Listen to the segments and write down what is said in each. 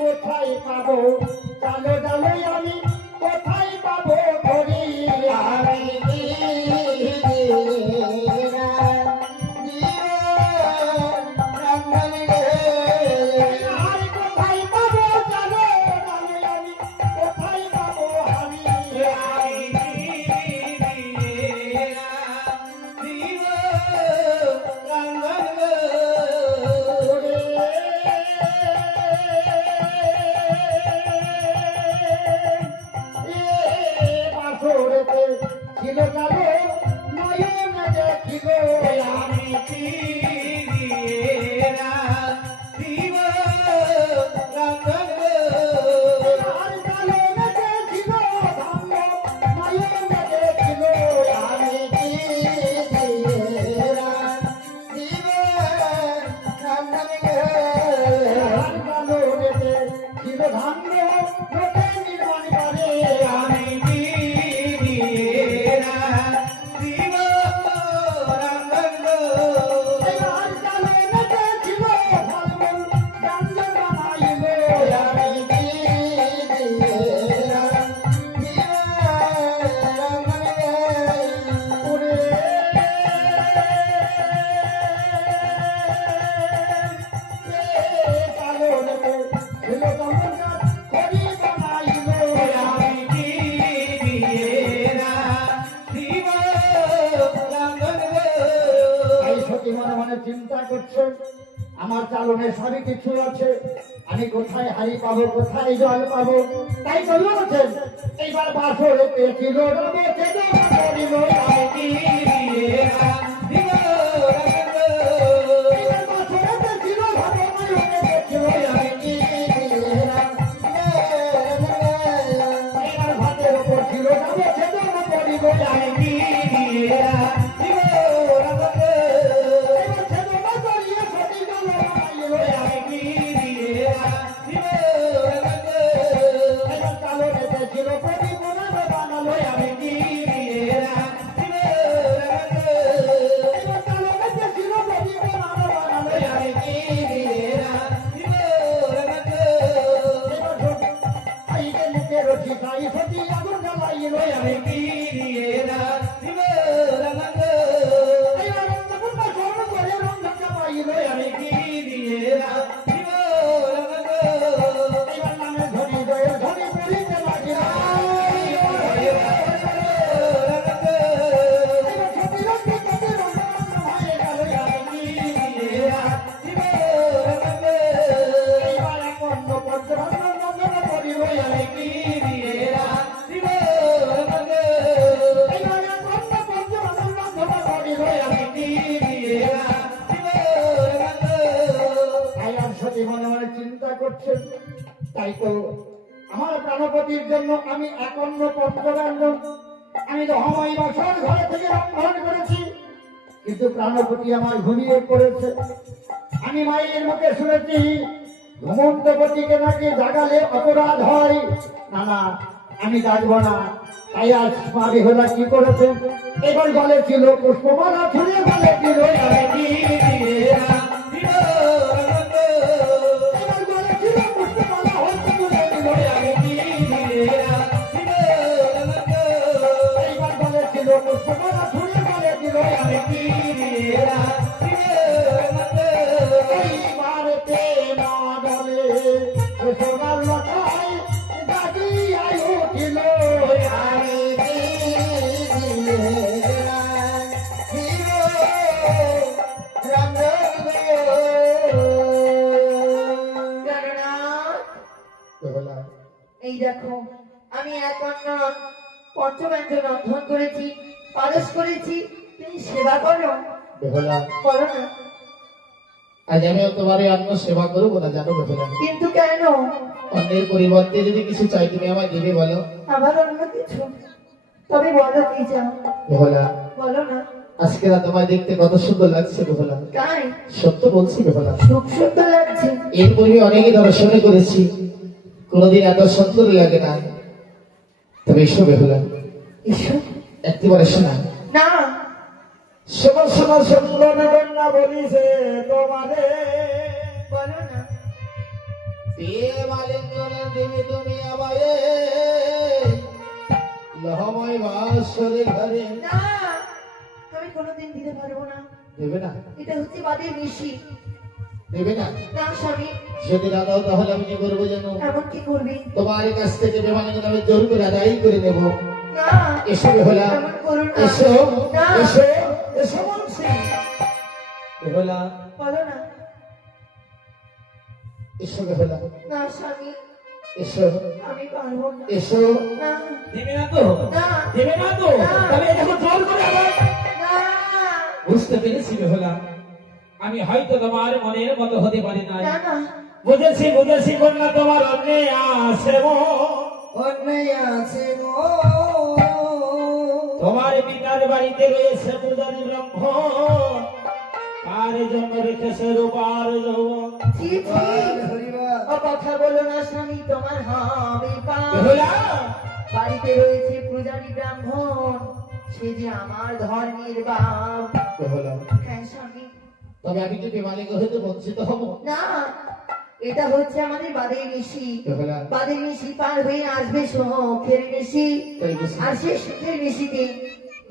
কোথায় পাবো চালো ডালে আমি কোথায় পাবো করি আমি ছিল কালো নয়ন দেখিল আমি চিন্তা করছেন আমার চালনে সবই কিছু আছে, আমি কোথায় হাড়ি পাবো কোথায় জল পাবো, তাই তো বলছেন এইবার বাসরে পেয়েছিল ভাতের ওপর ছিল চিন্তা করছেন, তাই তো আমার প্রাণপতির জন্য আমি একন্ন পঞ্চরান্নন আমি তো হমাই বছর ঘরে থেকে রন্ধন করেছি, কিন্তু প্রাণপতি আমার ঘুমিয়ে পড়েছে। আমি মায়ের মুখে শুনেছি ঘুমন্তপতিকে নাকি জাগালে অপরাধ হয়, না না আমি ডাকবো না। তাই আজ মা বিহলা কি করেছে, এবার বলেছিল পুষ্পমালা ছুঁড়ে বলেছিল এই দেখো আমি এক অন্য পঞ্চব্যঞ্জন রন্ধন করেছি, পারস করেছি, তুমি সেবা করো করো না। আজ আমিও তোমার অন্য সেবা করবো না জানো বেহুলা। কিন্তু কেন? অন্যের পরিবর্তে যদি কিছু চাই তুমি আমায় দেবে বলো। আবার অন্য কিছু? তবে বলো কি চাও বেহুলা। বলো না। আজকে না তোমায় দেখতে কত সুন্দর লাগছে বেহুলা। তাই? সত্য বলছি বেহুলা, খুব সুন্দর লাগছে। এর পূর্বে অনেকে দর্শনে করেছি, কোনদিন এত সুন্দর লাগে না। তবে এসো বেহুলা, এসো। একটিবার এসো না। না শোনো শোনো সুন্দর কন্যা বলিছে তোমারে, বলো না। প্রেম আলিঙ্গনের দেবে তুমি আমায় লহময় বাসরে ঘরে। না, আমি কোনোদিন দিতে পারবো না। দেবে না? এটা হচ্ছে বাদের নিশি। দেবে না? না স্বামী, যদি না দাও তাহলে আমি কি করবো জানো? এমন কি করবি? তোমার কাছ থেকে বেমালিঙ্গন আমি জোর করে আদায় করে নেব। না, এসো বেহুলা, এমন করো না। এসো না। এসো এসো বলছি। বেহুলা, বলো না। এসো বেহুলা, না স্বামী, এসো আমি পারবো না। এসো। না, দেবে না তো? না, দেবে না তো? না। তবে দেখো জোর করে আবার। না। বুঝতে পেরেছি বেহুলা, আমি হয়তো তোমার মনের মতো হতে পারি না। না, না। বুঝেছি কন্যা, তোমার অন্যায় আছে মন। অন্যায় আছে গো। তোমার পিতার বাড়িতে রয়েছে পূজারী ব্রাহ্মণ, তার জন্য রেখেছে রূপার যৌবন। ছি, ছি। ও কথা বলো না স্বামী, তোমার হবে পাপ। বেহুলা, বাড়িতে রয়েছে পূজারী ব্রাহ্মণ, সে যে আমার ধর্মের বাপ। বেহুলা, হ্যাঁ স্বামী। তবে আমি কি বেমালিঙ্গন হতে বঞ্চিত হব? না, এটা হচ্ছে আমাদের বাদের নিশি। বেহুলা, বাদের নিশি পার হয়ে আসবে সুখের নিশি। তাই বুঝি। আর সেই সুখের নিশিতে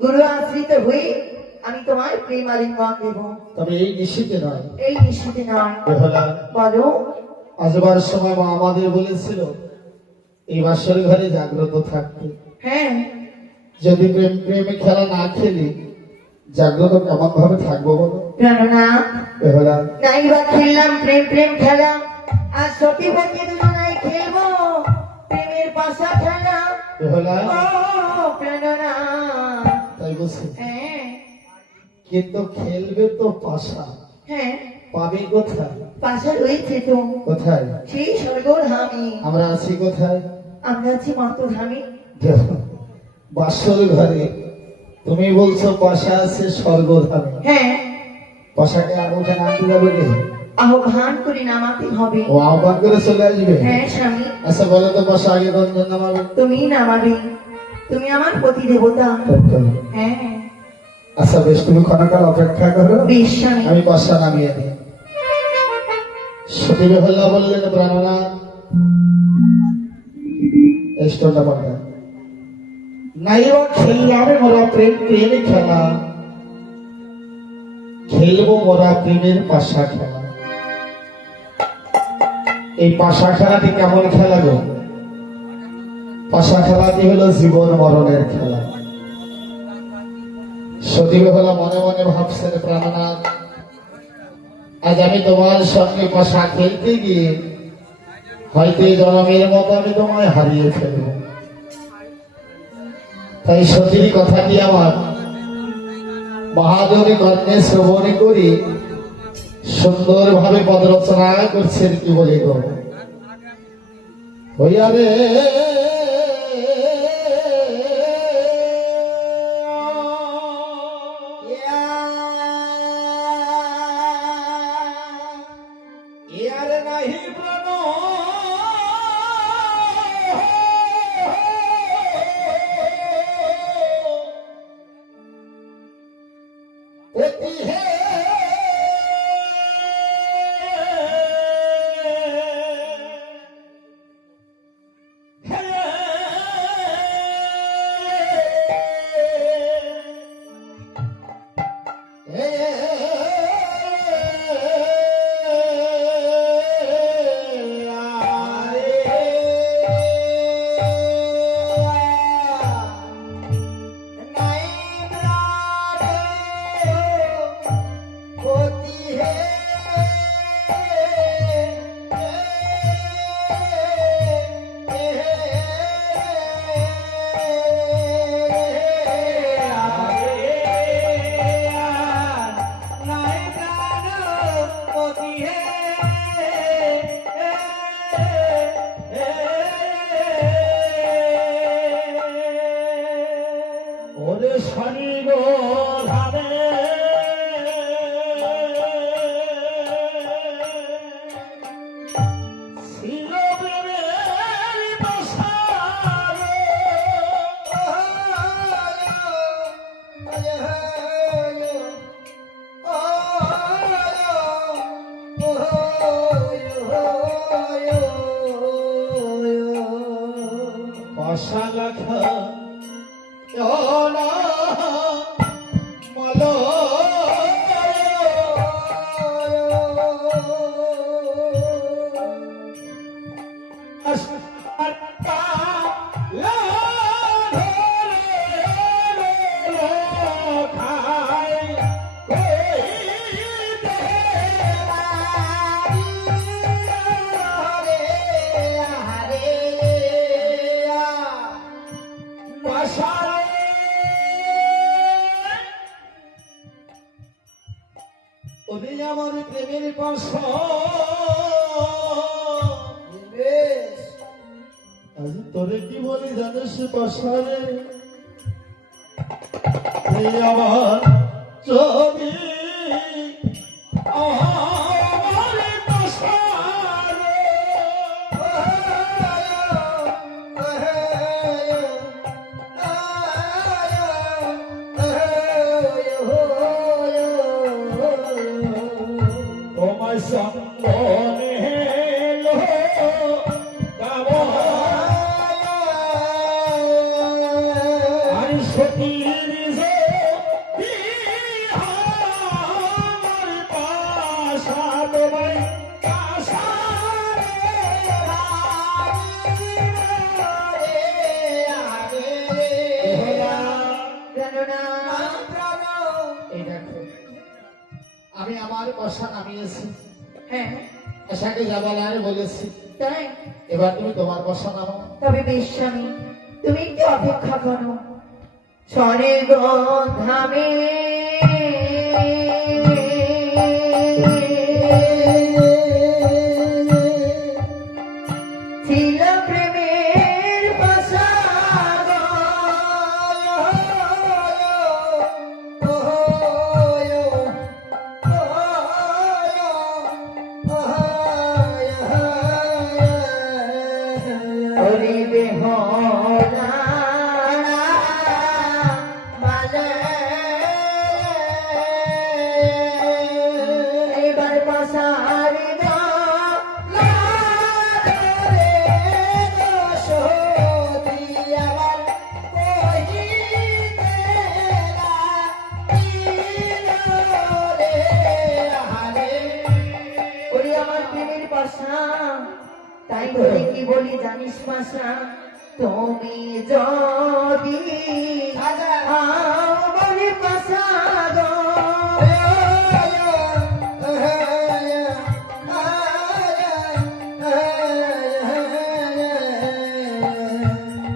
গুরু আশ্রিত হয়ে আমি তোমার প্রেম আলিঙ্গন দেব। তবে এই নিশ্চিতে নয়। এই নিশিতে নয়। বেহুলা, বলো। আসবার সময় মা আমাদের বলেছিল এই বাসর ঘরে জাগ্রত থাকতে। হ্যাঁ, যদি প্রেমে খেলা না খেলি জাগ্রত কেমন ভাবে থাকবো বলো? কেননা বেহুলা, নাই বা খেললাম প্রেম খেলা, আর সতী পক্ষে দুজনাই খেলবো প্রেমের পাশা খেলা। বেহুলা, ও প্রেরণা। তাই বলছি। হ্যাঁ, কিন্তু খেলবে তো পাশা, হ্যাঁ, পাবে কোথায়? পাশা রয়েছে তো, কোথায়? সেই স্বর্গধামী। আমরা আছি কোথায়? আমরা আছি মাতৃধামী। দেখো, বাসর ঘরে তুমি বলছো পাশা আছে স্বর্গধামে। হ্যাঁ, পাশাকে আগুনটা নামতে যাবে কে? আহ্বান করে নামাতে হবে। ও আহ্বান করে চলে আসবে? হ্যাঁ স্বামী, আচ্ছা বলো তো পাশা আগে কোনজন নামাবে? তুমি নামাবে, তুমি আমার পতি দেবতা। হ্যাঁ, আচ্ছা বেশ, তুমি ক্ষণকাল অপেক্ষা করো, বেশ স্বামী। আমি পাশা নামিয়ে দিই। সতী বেহুলা বললেন প্রাণনা স্টোনটা পাল্টা নাইবা খেললাম মোরা প্রেমে খেলা, খেলবো মোরা প্রেমের পাশা খেলা। এই পাশা খেলাটি কেমন খেলা গো? পাশা খেলাটি হলো জীবন মরণের খেলা। সতী বেহুলা মনে মনে ভাবছেন প্রাণনাথ, আজ আমি তোমার সঙ্গে পাশা খেলতে গিয়ে হয়তো এই জনমের মতো আমি তোমায় হারিয়ে ফেলবো। তাই সতীর কথাটি আমার বাহাদুরি কর্ণে শ্রবণ করি সুন্দরভাবে পদ রচনা করছেন কি বলে গো? হইয়া রে ইয়ার নাহি প্রাণ, অতি হে হে পাশা লাখা ওলা মলো আস্তা লা খায় ওরে আমার প্রেমের পাশা আজ তোরে কি বলি জানিস পাশারে এই আমার ছবি আমার পাশারে তোমার সম্বনে হেলো গাবো আর সতীর যে আমার পাশা তোমায় এই দেখো আমি আমার বসা নামিয়েছি হ্যাঁ আশাকে যা বলার বলেছি তাই এবার তুমি তোমার বসা নামো তবে বেশ স্বামী তুমি একটু অপেক্ষা করো স্বর্গ ধামে ছিল প্রেমের প্রসাদ ওরে বেহলা এবার পাশার ওরে আমার প্রেমের পাশা তাই বলে কি বলি জানিস পাশা তুমি যদি আমার পাশা গো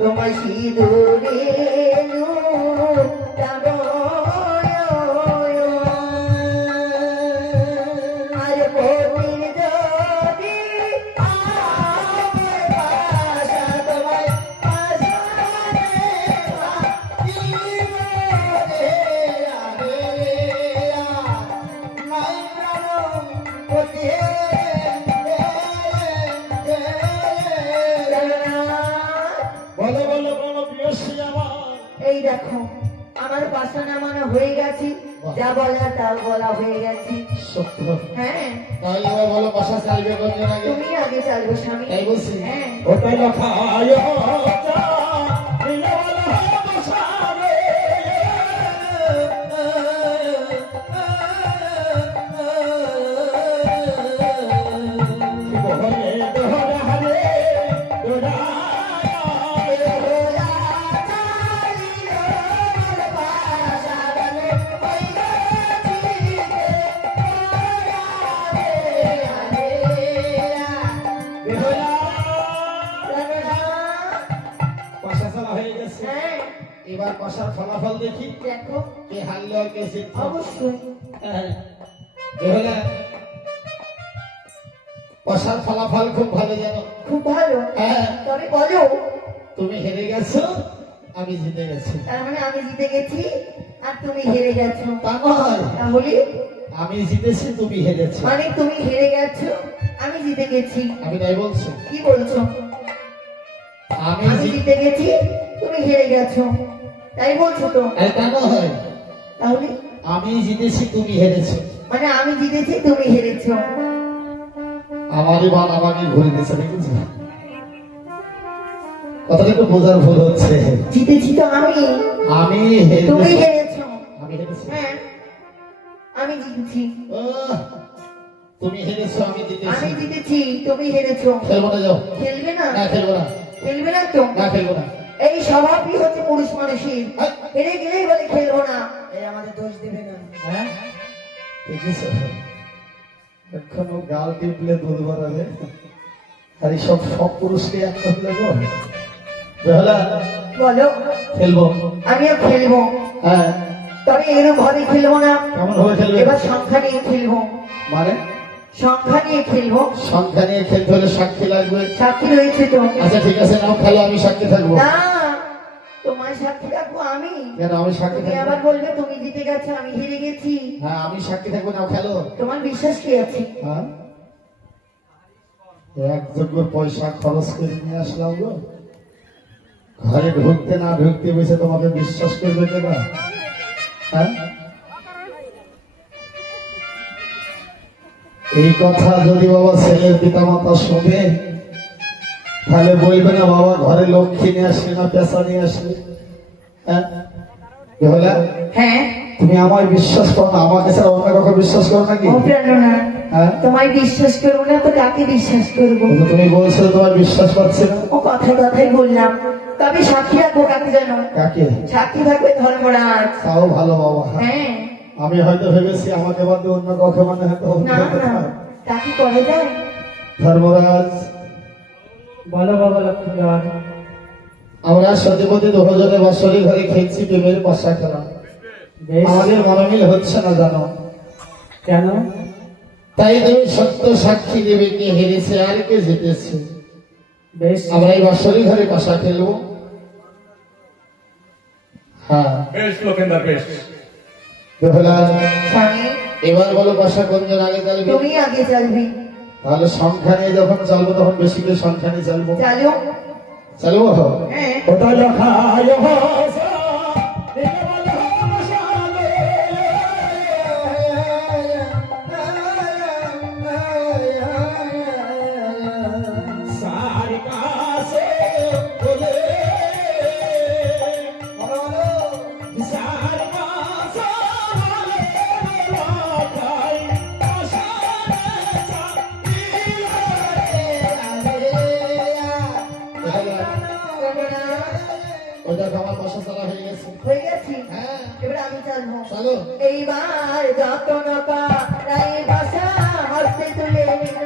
তোমার সিঁদুরে আর পতির যদি আমার পাশা তোমায় বলো বলো বলো প্রিয়সী আমার এই দেখো আমার বাসা নামানো হয়ে গেছে যা বলা তা বলা হয়ে গেছে সত্য হ্যাঁ তাহলে এবার বলো বসা চালবে কোনদিন আগে তুমি আগে চালবো স্বামী তাই বলছি হ্যাঁ ওটা লখায় যা নীলবলা বসারে বহরে দোহরা হরে দোহরা পাশা চালা হয়ে গেছে হ্যাঁ এবার বসার ফলাফল দেখি দেখো কে হারলো আর কে জিতলো অবশ্যই বেহুলা বসার ফলাফল খুব ভালো জানো খুব ভালো হ্যাঁ। তবে বলো তুমি হেরে গেছো আমি জিতে গেছি তার মানে আমি জিতে গেছি আর তুমি হেরে গেছো তা নয় তাহলে আমি জিতেছি তুমি হেরেছো মানে তুমি হেরে গেছো আমি জিতে গেছি আমি তাই বলছি কি বলছো আমি আমি জিতে গেছি তুমি হেরে গেছো তাই বলছো তো তা নয় তাহলে আমি জিতেছি তুমি হেরেছো মানে আমি জিতেছি তুমি হেরেছো আমারই বল আমাকে ঘুরে দিয়েছে দেখেছো কথাটা একটু বোঝার ভুল হচ্ছে। জিতেছি তো আমি, আমি তুমি হেরেছি। হেরেছো। আমি হেরেছি। হ্যাঁ, আমি জিতেছি। আহ, তুমি হেরেছো, আমি জিতেছি। আমি জিতেছি, তুমি হেরেছো। খেলবো না, যাও। খেলবে না? না খেলবো না, খেলবে না তো? না খেলবো না। এই স্বভাবই হচ্ছে পুরুষ মানুষের, হ্যাঁ। হেরে গেলেই বলে খেলবো না। এই আমাদের দোষ দেবে না। হ্যাঁ দেখেছো, এখনো গাল টিপলে দুধ বাড়াবে। আর এই সব পুরুষকে এক করলে গো। বেহুলা, বলো। খেলবো। আমিও খেলবো, হ্যাঁ, তবে এরকম ভাবে খেলবো না। কেমন ভাবে খেলবে? এবার সংখ্যা নিয়ে খেলবো, মানে সংখ্যা নিয়ে খেলবো। সংখ্যা নিয়ে খেলতে হলে সাক্ষী লাগবে। সাক্ষী রয়েছে তো? আচ্ছা ঠিক আছে, নাও খেলো, আমি সাক্ষী থাকবো। না, তোমার সাক্ষী রাখবো আমি। কেন আমি সাক্ষী তুমি থাকবো? আবার বলবে তুমি জিতে গেছো, আমি হেরে গেছি। হ্যাঁ আমি সাক্ষী থাকবো, নাও খেলো। তোমার বিশ্বাস কি আছে? হ্যাঁ, এক যোগ্য পয়সা খরচ করে নিয়ে আসলাম গো, ঘরে ঢুকতে না ঢুকতে বসে তোমাকে বিশ্বাস করবে কেনা? হ্যাঁ, এই কথা যদি বাবা ছেলের পিতা মাতা শোনে, তাহলে বলবে না বাবা ঘরে লক্ষ্মী নিয়ে আসলে না পেশা নিয়ে আসলে। হ্যাঁ বেহুলা, হ্যাঁ, তুমি আমায় বিশ্বাস করো না, আমাকে ছাড়া অন্য কাউকে বিশ্বাস করো নাকি? ও প্রেরণা, হ্যাঁ, তোমায় বিশ্বাস করবো না তো কাকে বিশ্বাস করবো? কিন্তু তুমি বলছো তোমার বিশ্বাস পাচ্ছি না। ও কথায় কথায় বললাম, তবে সাক্ষী রাখবো কাকে জানো? কাকে? সাক্ষী থাকবে ধর্মরাজ। তাও ভালো বাবা। হ্যাঁ, আমি হয়তো ভেবেছি আমাকে বাদে অন্য কাউকে মানে হয়তো না না, তা কি করা যায়? ধর্মরাজ, বলো বাবা লক্ষ্মীধর। আমরা সতীপতি দুজনে বাসরি ঘরে খেলছি প্রেমের পাশা খেলা, বেশ, আমাদের মনোমিল হচ্ছে না জানো। কেন? তাই তুমি সত্য সাক্ষী দেবে কে হেরেছে আর কে জিতেছে। বেশ, আমরা এই বাসরি ঘরে পাশা খেলবো। হ্যাঁ বেশ লোকেন্দার বেশ। বেহুলা, স্বামী, এবার বলো পাশা কোনজন আগে চালবে? তুমি আগে চলবি। তাহলে সংখ্যা নিয়ে যখন চালবো তখন বেশি করে সংখ্যা নিয়ে চালবো। চালো। চালবো। হ্যাঁ, ওটা লখায় ভাষা, দেখে বলো ভাষা রে। সারি কাছে বলে, সারি কাছে বলে, লখায় ভাষা রে, ওটা আমার বাসা চালা হয়ে গেছে। হয়ে গেছি। হ্যাঁ এবার আমি চালবো। চলো। এইবার যত নৌকা রাই বাসা হস্তে তুলে নিল।